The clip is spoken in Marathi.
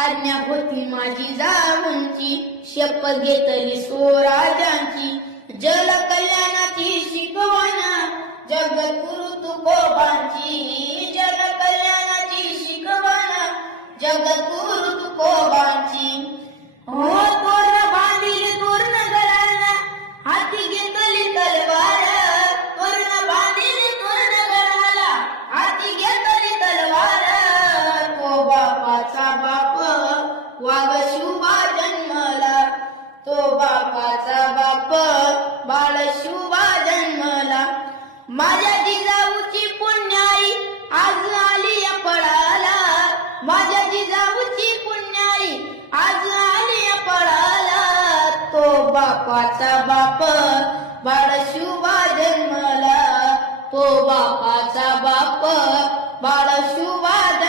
आज्ञा होती माझी जाऊनची, शपथ घेतली स्वराजांची. जल कल्याणाची शिकवण जगद्गुरु तुकोबांची. जल कल्याणाची शिकवण जगद्गुरु तुकोबांची. हो तोरण बांधील तोरण गडाला, हाती घेतली तलवार. तोरण बांधील तोरण गडाला, हाती घेतली तलवार. तो बापाचा बाप वाघ शिवबा जन्मला. तो बापाचा बाप बाळ शिवबा जन्मला. माझ्या जिजाऊची पुण्याई आज आली या पळाला. माझ्या जिजाऊची पुण्याई आज आली या पळाला. तो बापाचा बाप बाळ शिवबा जन्मला. तो बापाचा बाप बाळ शिवबा